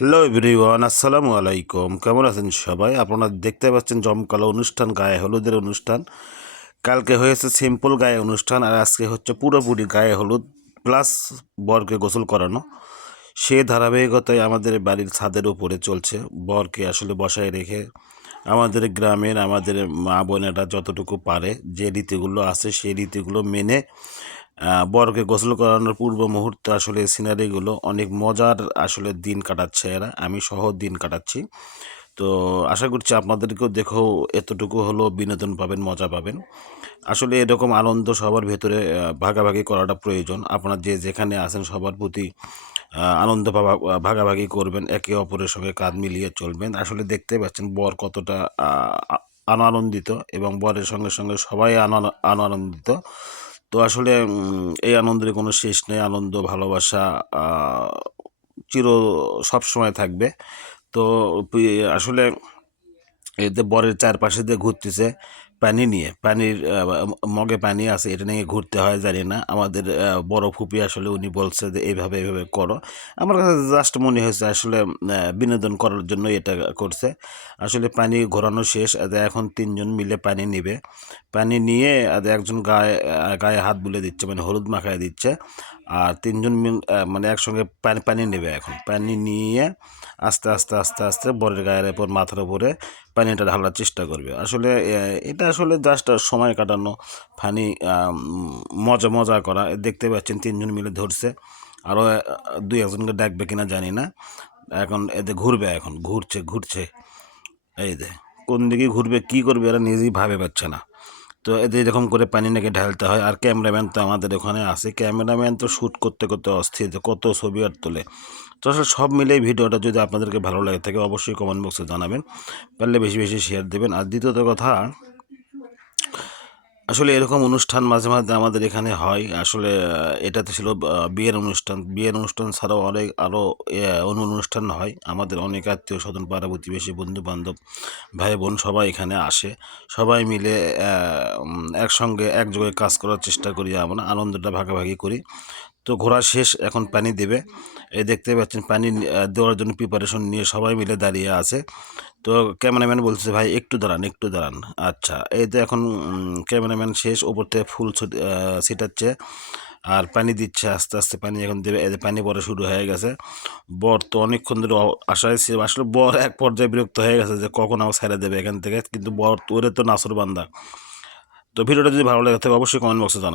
Hello everyone, আসসালামু আলাইকুম। কেমন আছেন সবাই? আপনারা দেখতে পাচ্ছেন জমকালো অনুষ্ঠান, গায়ে হলুদের অনুষ্ঠান। কালকে হয়েছে সিম্পল গায়ে অনুষ্ঠান, আর আজকে হচ্ছে পুরোপুরি গায়ে হলুদ প্লাস বরকে গোসল করানো। সে ধারাবাহিকতায় আমাদের বাড়ির ছাদের উপরে চলছে। বরকে আসলে বসায় রেখে আমাদের গ্রামের আমাদের মা বোনেরা যতটুকু পারে যে রীতিগুলো আছে সেই রীতিগুলো মেনে বরকে গোসল করানোর পূর্ব মুহূর্তে আসলে সিনারিগুলো অনেক মজার আসলে দিন কাটাচ্ছে এরা, আমি সহ দিন কাটাচ্ছি। তো আশা করছি আপনাদেরকেও দেখেও এতটুকু হলো বিনোদন পাবেন, মজা পাবেন। আসলে এরকম আনন্দ সবার ভেতরে ভাগাভাগি করাটা প্রয়োজন। আপনারা যে যেখানে আছেন সবার প্রতি আনন্দ ভাগাভাগি করবেন, একে অপরের সঙ্গে কাঁধ মিলিয়ে চলবেন। আসলে দেখতে পাচ্ছেন বর কতটা আনন্দিত, এবং বরের সঙ্গে সঙ্গে সবাই আনন্দিত। তো আসলে এই আনন্দের কোনো শেষ নেই। আনন্দ ভালোবাসা চির সবসময় থাকবে। তো আসলে এতে বরের চারপাশে দিয়ে ঘুরতেছে পানি নিয়ে, পানির মগে পানি আছে, এটা নিয়ে ঘুরতে হয় জানি না। আমাদের বড় ফুপি আসলে উনি বলছে যে এইভাবে এইভাবে করো। আমার কাছে জাস্ট মনে হয়েছে আসলে বিনোদন করার জন্য এটা করছে। আসলে পানি ঘোরানো শেষ, এখন তিনজন মিলে পানি নিবে। পানি নিয়ে একজন গায়ে গায়ে হাত বুলিয়ে দিচ্ছে, মানে হলুদ মাখায় দিচ্ছে। আর তিনজন মানে একসঙ্গে পানি পানি নেবে। এখন পানি নিয়ে আস্তে আস্তে আস্তে আস্তে বরের গায়ের উপর, মাথার উপরে পানিটা ঢালার চেষ্টা করবে। আসলে এটা আসলে জাস্ট সময় কাটানো, ফানি, মজা মজা করা। দেখতে পাচ্ছেন তিনজন মিলে ধরছে, আরও দুই একজনকে ডাকবে কিনা জানি না। এখন এতে ঘুরবে, এখন ঘুরছে ঘুরছে, এই যে কোন দিকে ঘুরবে কী করবে এরা নিজেই ভাবে পাচ্ছে না। তো এদের এরকম করে পানি নাকি ঢালতে হয়। আর ক্যামেরাম্যান তো আমাদের ওখানে আছে, ক্যামেরাম্যান তো শ্যুট করতে করতে অস্থির, কত ছবি আর তোলে। তো আসলে সব মিলেই ভিডিওটা যদি আপনাদেরকে ভালো লাগে থাকে অবশ্যই কমেন্ট বক্সে জানাবেন, পারলে বেশি বেশি শেয়ার দেবেন। আর দ্বিতীয়ত কথা, আসলে এরকম অনুষ্ঠান মাঝে মাঝে আমাদের এখানে হয়। আসলে এটা তো ছিল বিয়ের অনুষ্ঠান। বিয়ের অনুষ্ঠান ছাড়াও অনেক আরও অনুষ্ঠান হয়। আমাদের অনেক আত্মীয় স্বজন, পাড়া প্রতিবেশী, বন্ধু বান্ধব, ভাই বোন সবাই এখানে আসে। সবাই মিলে একসঙ্গে একযোগে কাজ করার চেষ্টা করি, আমরা আনন্দটা ভাগাভাগি করি। তো ঘোরা শেষ, এখন পানি দেবে। এই দেখতে পাচ্ছেন পানি দেওয়ার জন্য প্রিপারেশন নিয়ে সবাই মিলে দাঁড়িয়ে আছে। তো ক্যামেরাম্যান বলছে ভাই একটু দাঁড়ান, একটু দাঁড়ান। আচ্ছা, এই তো এখন ক্যামেরাম্যান শেষ, ওপর থেকে ফুল ছিটাচ্ছে আর পানি দিচ্ছে আস্তে আস্তে। পানি এখন দেবে, এদের পানি পড়া শুরু হয়ে গেছে। বর তো অনেকক্ষণ ধরে আশায় ছিল। আসলে বর এক পর্যায়ে বিরক্ত হয়ে গেছে যে কখন আমার ছেড়ে দেবে এখান থেকে, কিন্তু বর ওরে তো নাসর বান্দা। তো ভিডিওটা যদি ভালো লাগে থাকে অবশ্যই কমেন্ট বক্সে জানান।